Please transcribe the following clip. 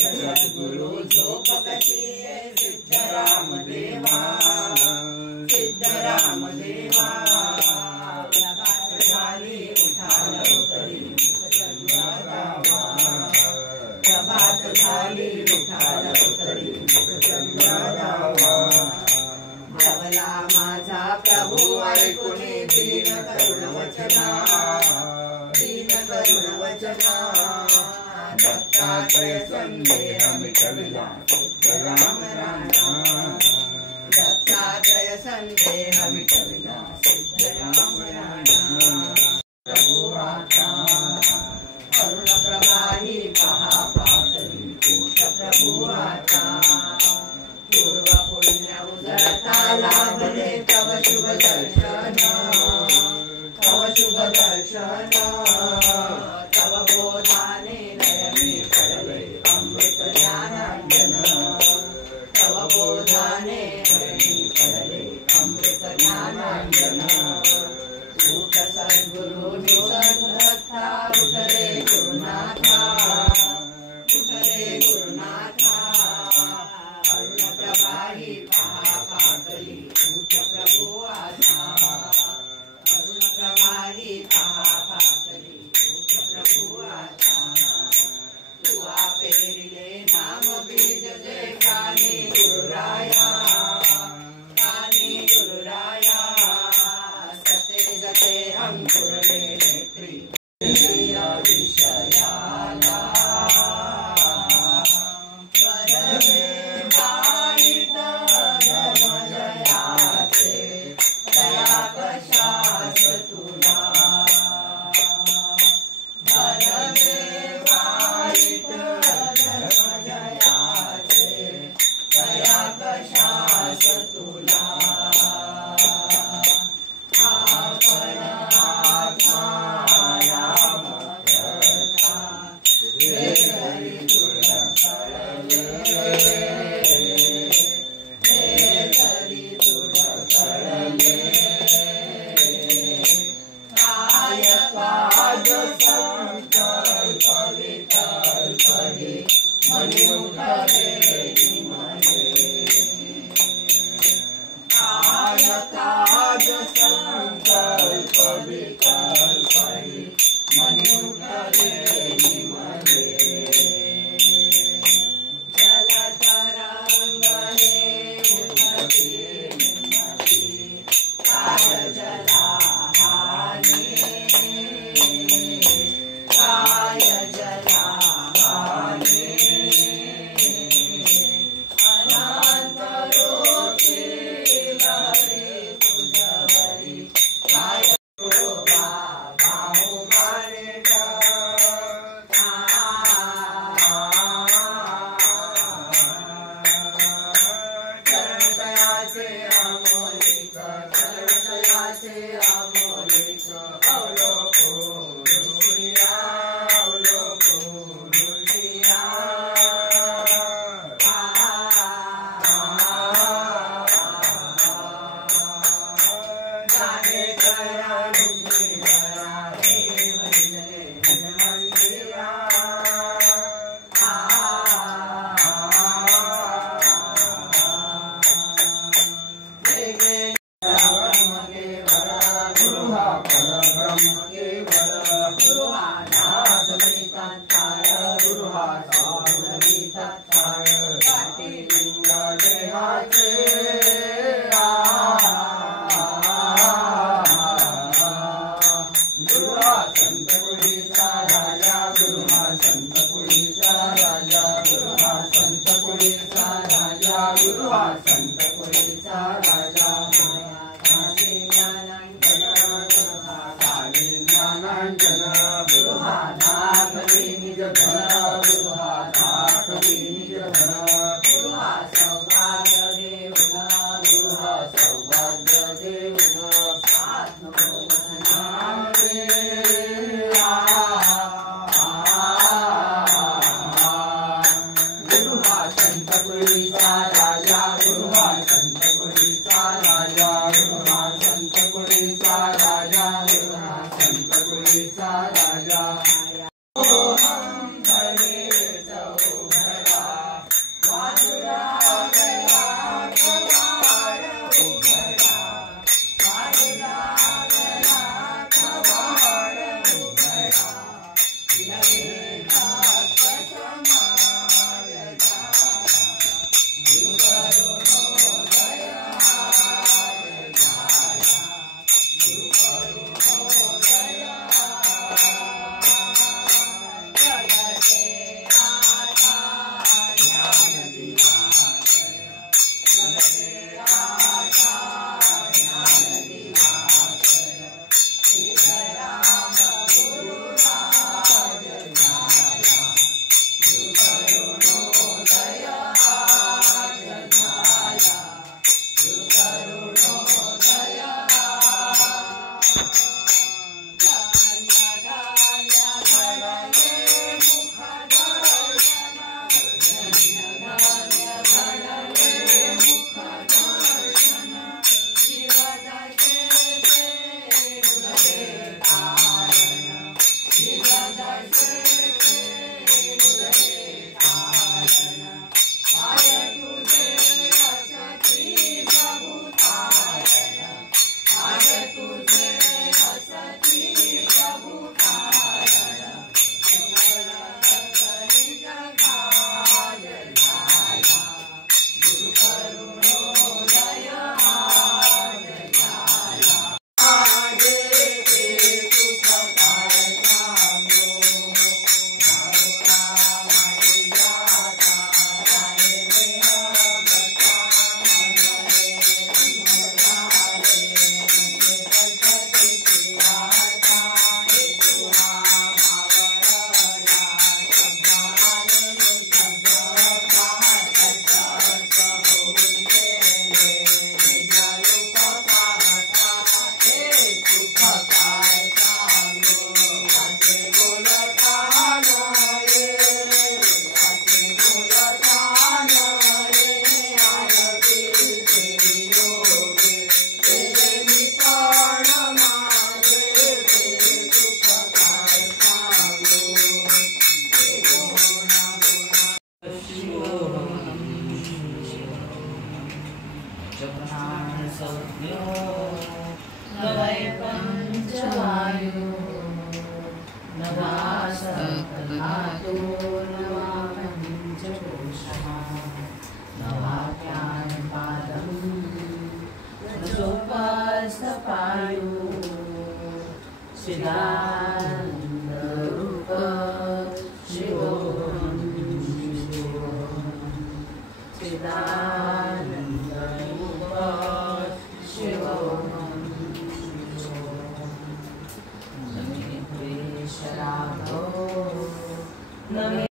सद्गुरु झोपकशी सिद्धराम देवा सिद्धराम देवा प्रभात झाली उठाल करी मुखचंद्रा जावा प्रभात झाली उठाल करी मुखचंद्रा जावा भावला माझा प्रभू ऐकुनी दीन करुण वचना दत्तात्रय संदेह मिटविला सिद्धराम राणा दत्तात्रय संदेह मिटविला सिद्धराम राणा प्रभु आता अरुण प्रवाही पहा पातळी कोश प्रभु आता पूर्व पुण्य उजळता लाभले तव शुभ दर्शन तव शुभ दर्शन तव बोधाने नयने पडले अमृत ज्ञानांजन तव बोधाने नयने पडले अमृत ज्ञानांजन उठ सद्गुरु निसद्दत्ता उठ रे गुरुनाथा उठ रे गुरुनाथा अरुण प्रवाही पहा पातळी उठ प्रभु आता अरुण प्रवाही पहा पातळी उठ प्रभु आता तुआ पेरिले नाम बीज जे कानी गुरुराया सते जते अंकुरले नेत्री विषयाला वरदे वाईट धर्मजयाचे दया कशास तुला वरदे वाईट धर्मजयाचे दया कशास तुला आपण आत्मा राम करता हे हरी तुळ कळले हे हरी तुळ कळले काय काज संकल्प विकल्प हे मनी उठले मने काय काज संकल्प विकल्प हे मनी उठले मने जलतरंग हे उठती निमती काय जलाहानी काय जलाहानी अनंत रूपी लहरी तुझवरी काय बाहू मारे चरणतयाचे अमोलिक चरणतयाचे अमोलिक अवलोको दुसिया अवलोको दुसिया गाणे करा डुंगरी करा देव दिले हनुमंतिया ब्रह्म केवळ गुरु हा परब्रह्म केवळ गुरु हा नाद तत्काळ गुरु हा सावली तत्काळ काटी लिंग देहाचे गुरु हा संत कुळीचा राजा गुरु हा संत कुळीचा राजा गुरु हा संत कुळीचा राजा गुरु हा संत कुळीचा राजा ज्ञानांजन गुरु हा दाखवी निज धन गुरु हा दाखवी निज धन गुरु हा सौभाग्य देऊन गुरु हा सौभाग्य देऊन नाम रे गुरु हा संत कुळीचा राजा गुरु हा संत कुळीचा राजा गुरु हा संत कुळीचा राजा गुरु हा संत कुळीचा राजा